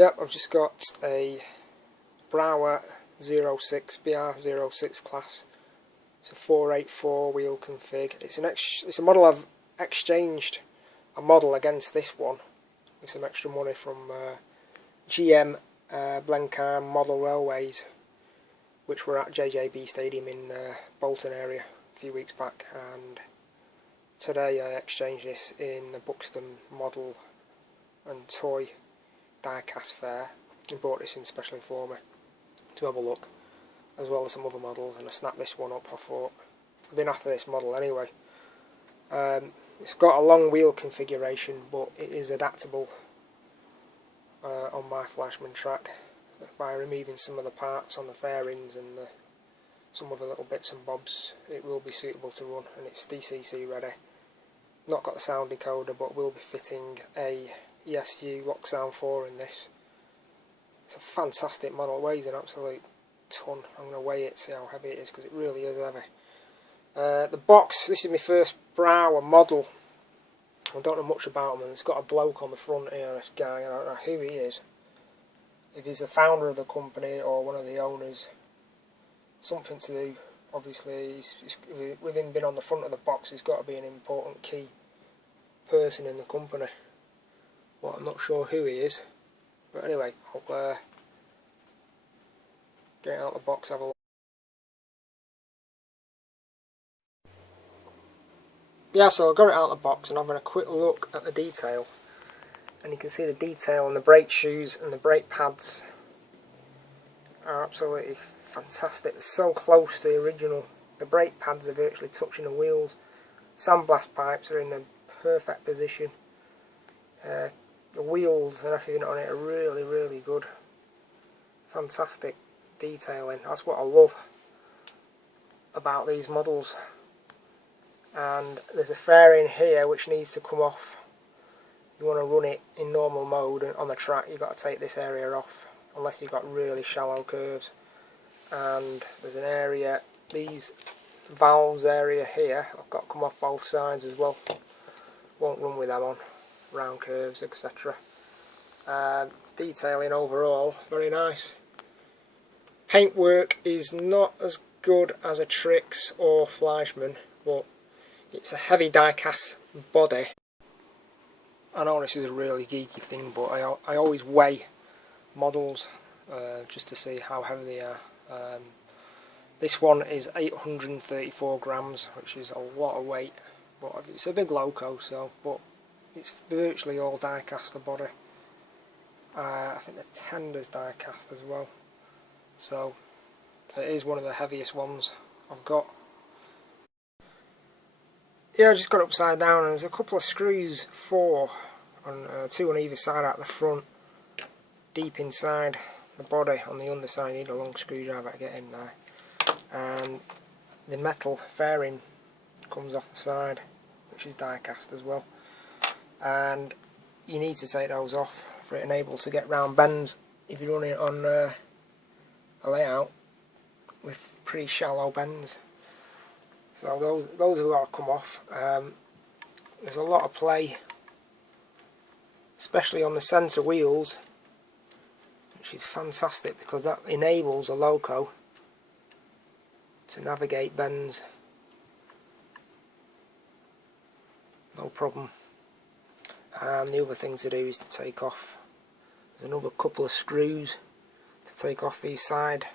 Yep, I've just got a Brawa 06, br06 class. It's a 484 wheel config. It's a model I've exchanged a model against this one with some extra money from GM Blenheim Model Railways, which were at JJB Stadium in Bolton area a few weeks back, and today I exchanged this in the Buxton Model and Toy Diecast Fair. He brought this in specially for me to have a look, as well as some other models, and I snapped this one up. I thought I've been after this model anyway. It's got a long wheel configuration, but it is adaptable on my Flashman track by removing some of the parts on the fairings and some other little bits and bobs. It will be suitable to run, and it's DCC ready. Not got the sound decoder, but will be fitting a ESU lock sound 4 in this. It's a fantastic model. It weighs an absolute ton. I'm going to weigh it, see how heavy it is, because it really is heavy. The box, this is my first Brawa model. I don't know much about him, and it's got a bloke on the front here, this guy. I don't know who he is. If he's the founder of the company or one of the owners, something to do. Obviously, with him being on the front of the box, he's got to be an important key person in the company. Well, I'm not sure who he is, but anyway, I'll get out of the box, have a look. Yeah, so I got it out of the box and I've had a quick look at the detail, and you can see the detail on the brake shoes and the brake pads are absolutely fantastic. They're so close to the original. The brake pads are virtually touching the wheels. Sandblast pipes are in a perfect position. The wheels and everything on it are really, really good. Fantastic detailing. That's what I love about these models. And there's a fairing here which needs to come off. You want to run it in normal mode on the track, you've got to take this area off, unless you've got really shallow curves. And there's an area, these valves area here, I've got to come off both sides as well. Won't run with them on round curves, etc. Detailing overall, very nice. Paintwork is not as good as a Trix or Fleischmann, but it's a heavy die-cast body. I know this is a really geeky thing, but I always weigh models just to see how heavy they are. This one is 834 grams, which is a lot of weight, but it's a big loco, so, but it's virtually all die-cast, the body. I think the tender's die-cast as well, so it is one of the heaviest ones I've got. Yeah, I just got it upside down, and there's a couple of screws, 4, on, 2 on either side out the front, deep inside the body. On the underside you need a long screwdriver to get in there, and the metal fairing comes off the side, which is die cast as well, and you need to take those off for it able to get round bends if you're running it on a layout with pretty shallow bends. So those have got to come off. There's a lot of play, especially on the centre wheels, which is fantastic because that enables a loco to navigate bends no problem. And the other thing to do is to take off, there's another couple of screws to take off these side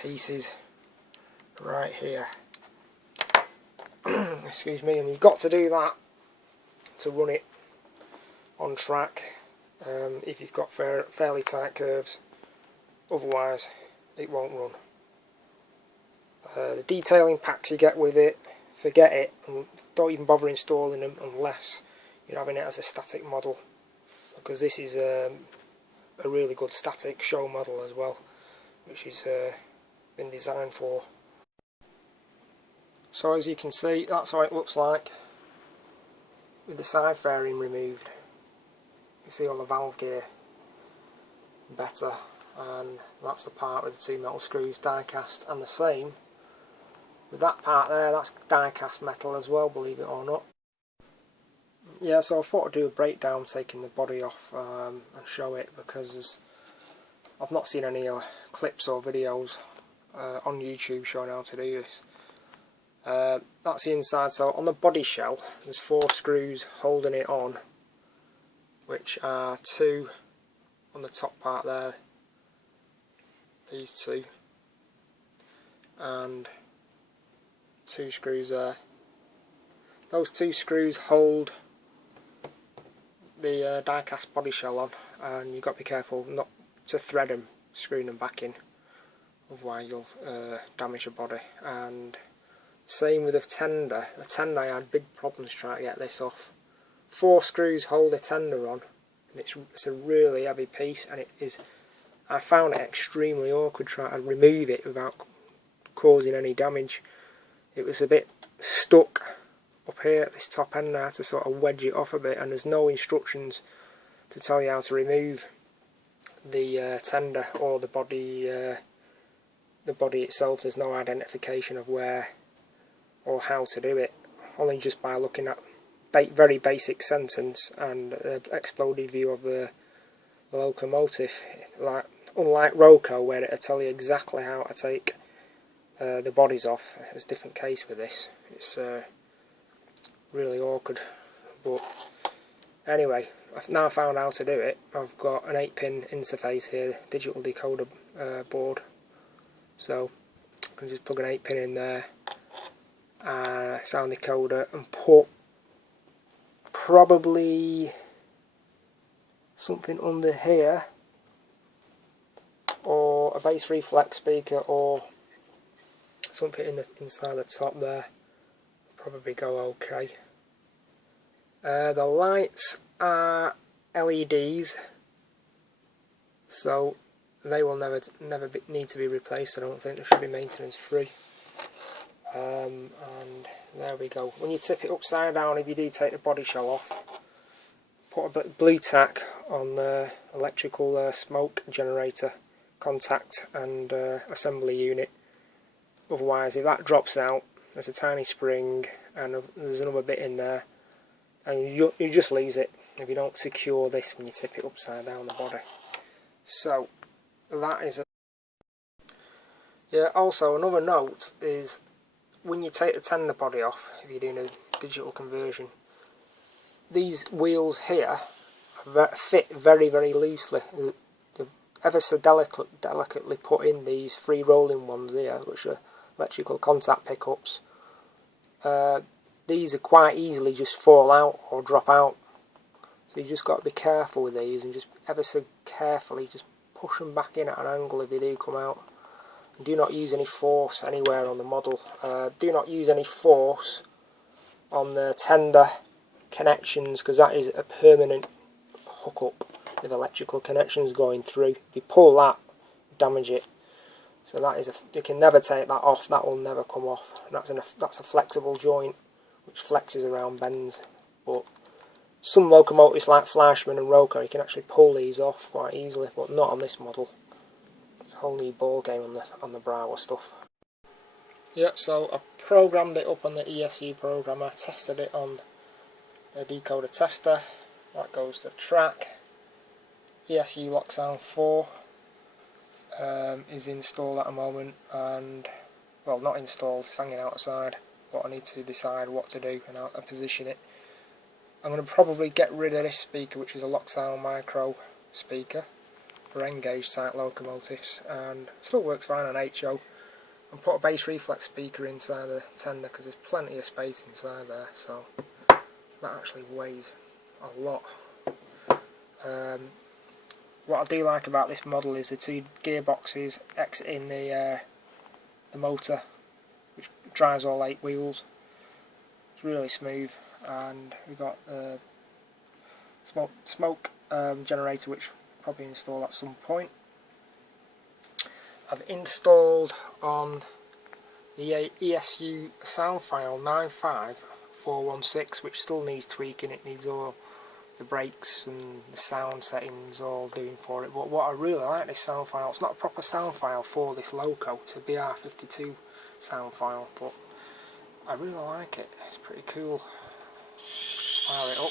pieces right here. Excuse me, and you've got to do that to run it on track if you've got fairly tight curves, otherwise it won't run. The detailing packs you get with it, forget it, and don't even bother installing them unless you're having it as a static model, because this is a really good static show model as well, which has been designed for. So as you can see, that's how it looks like with the side fairing removed. You can see all the valve gear better, and that's the part with the 2 metal screws die cast, and the same with that part there, that's die cast metal as well, believe it or not. Yeah, so I thought I'd do a breakdown taking the body off and show it, because I've not seen any clips or videos on YouTube showing how to do this. That's the inside. So on the body shell there's 4 screws holding it on, which are 2 on the top part there, these 2, and 2 screws there. Those 2 screws hold the die-cast body shell on, and you've got to be careful not to thread them, screwing them back in, otherwise you'll damage your body. And same with the tender. The tender, I had big problems trying to get this off. 4 screws hold the tender on, and it's a really heavy piece, and I found it extremely awkward trying to remove it without causing any damage. It was a bit stuck up here at this top end now to sort of wedge it off a bit, and there's no instructions to tell you how to remove the tender or the body itself. There's no identification of where or how to do it, only just by looking at very basic sentence and exploded view of the locomotive. Unlike Roco, where it'll tell you exactly how to take the bodies off, it's a different case with this. It's really awkward, but anyway, I've now found how to do it. I've got an 8-pin interface here, digital decoder board, so I can just plug an 8-pin in there, sound decoder, and put probably something under here, or a bass reflex speaker, or something inside the top there. Probably go okay. The lights are LEDs, so they will never need to be replaced. I don't think. They should be maintenance free. And there we go. When you tip it upside down, if you do take the body shell off, put a bit of blue tack on the electrical smoke generator contact and assembly unit. Otherwise, if that drops out, there's a tiny spring and there's another bit in there, and you just lose it if you don't secure this when you tip it upside down the body. So that is also another note is, when you take the tender body off, if you're doing a digital conversion, these wheels here fit very loosely. They're ever so delicately put in, these 3 rolling ones here, which are electrical contact pickups. These are quite easily just fall out or drop out, so you just got to be careful with these, and just ever so carefully just push them back in at an angle if they do come out. And do not use any force anywhere on the model. Do not use any force on the tender connections, because that is a permanent hookup with electrical connections going through. If you pull that, damage it. So that is you can never take that off. That will never come off. That's a flexible joint which flexes around bends. But some locomotives like Fleischmann and Roco, you can actually pull these off quite easily, but not on this model. It's a whole new ball game on the Brawa stuff. Yeah, so I programmed it up on the ESU programmer, tested it on the decoder tester. That goes to track. ESU Lock Sound 4 is installed at the moment, and well, not installed, it's hanging outside, but I need to decide what to do and how to position it. I'm going to probably get rid of this speaker, which is a Lock Sound micro speaker for N-gauge type locomotives, and still works fine on HO, and put a bass reflex speaker inside the tender, because there's plenty of space inside there, so that actually weighs a lot. What I do like about this model is the 2 gearboxes exiting the motor, which drives all 8 wheels. It's really smooth, and we've got the smoke generator, which I'll probably install at some point. I've installed on the ESU sound file 95416, which still needs tweaking. It needs all the brakes and the sound settings all doing for it, but what I really like this sound file, it's not a proper sound file for this loco, it's a br52 sound file, but I really like it, it's pretty cool. Just fire it up.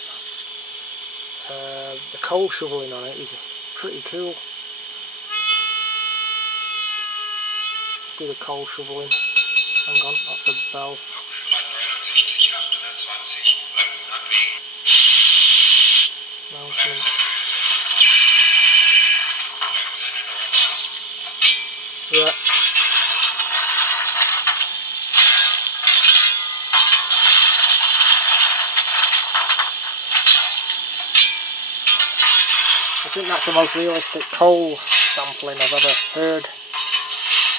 The coal shoveling on it is pretty cool. Let's do the coal shoveling. Hang on, that's a bell. Announcement. Yeah. I think that's the most realistic coal sampling I've ever heard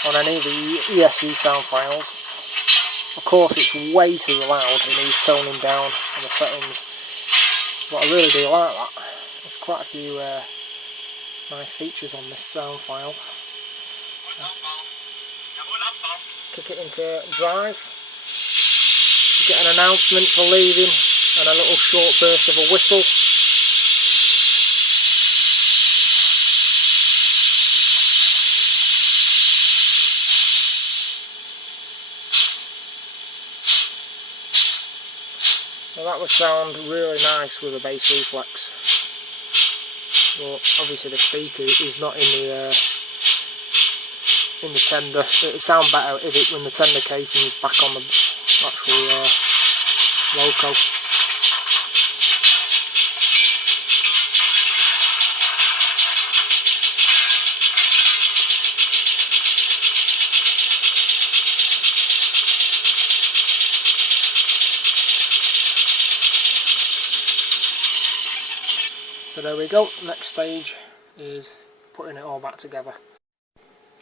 on any of the ESU sound files. Of course it's way too loud, it needs toning down on the settings, but I really do like that. There's quite a few nice features on this sound file. Kick it into drive, you get an announcement for leaving and a little short burst of a whistle. Now that would sound really nice with a bass reflex, but obviously the speaker is not in the tender. It would sound better if when the tender casing is back on the actual loco. So there we go, next stage is putting it all back together.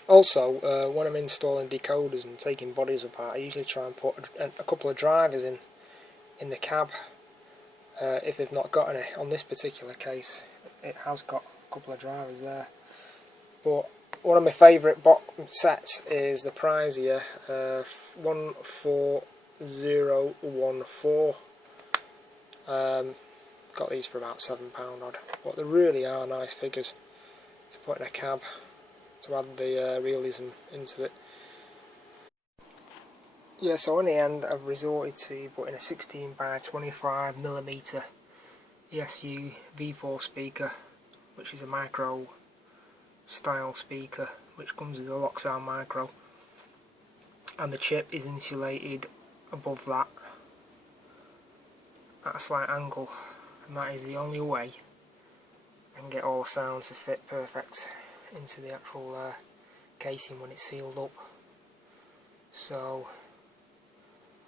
Also, when I'm installing decoders and taking bodies apart, I usually try and put a couple of drivers in the cab, if they've not got any. On this particular case, it has got a couple of drivers there. But one of my favourite sets is the Prisia 14014. Got these for about £7 odd, but they really are nice figures to put in a cab to add the realism into it. Yeah, so in the end I've resorted to putting a 16 by 25mm ESU V4 speaker, which is a micro style speaker which comes with a lock sound micro, and the chip is insulated above that at a slight angle. And that is the only way I can get all the sound to fit perfect into the actual casing when it's sealed up. So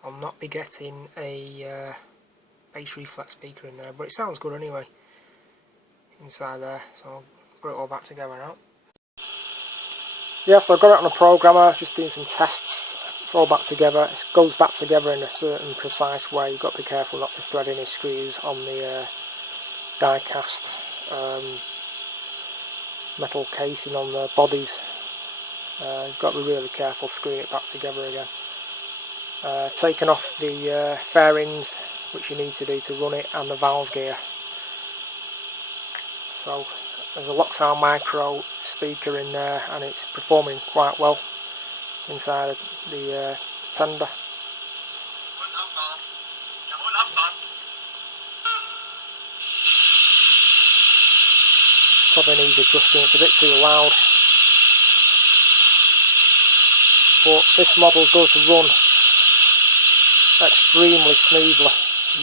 I'll not be getting a bass reflex speaker in there, but it sounds good anyway inside there. So I'll put it all back together now. Yeah, so I got it on a programmer, just doing some tests. It's all back together. It goes back together in a certain precise way. You've got to be careful not to thread any screws on the die cast metal casing on the bodies. You've got to be really careful screwing it back together again. Taking off the fairings, which you need to do to run it, and the valve gear. So there's a lock sound micro speaker in there, and it's performing quite well inside the tender. Probably needs adjusting, it's a bit too loud, but this model does run extremely smoothly,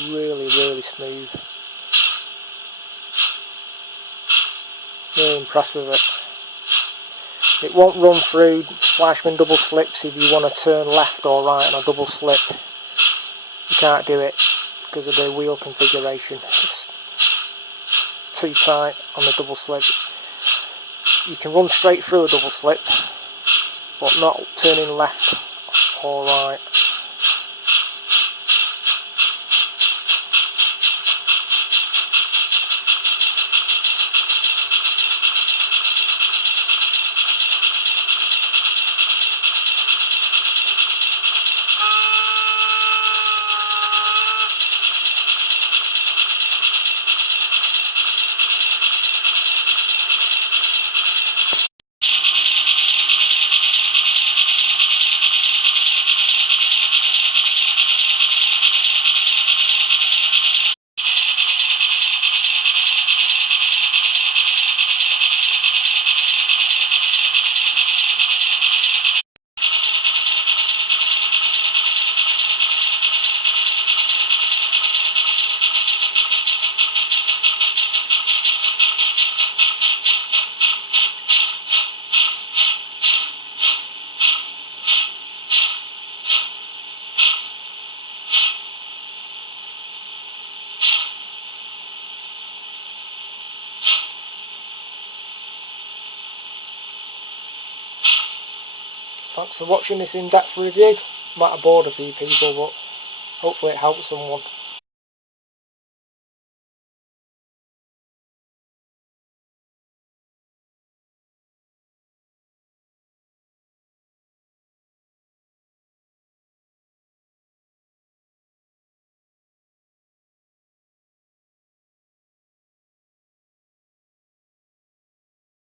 really smooth. Really impressed with it. It won't run through Fleischmann double slips if you want to turn left or right on a double slip. You can't do it because of the wheel configuration. It's too tight on the double slip. You can run straight through a double slip, but not turning left or right. Thanks for watching this in-depth review. Might have bored a few people, but hopefully it helps someone.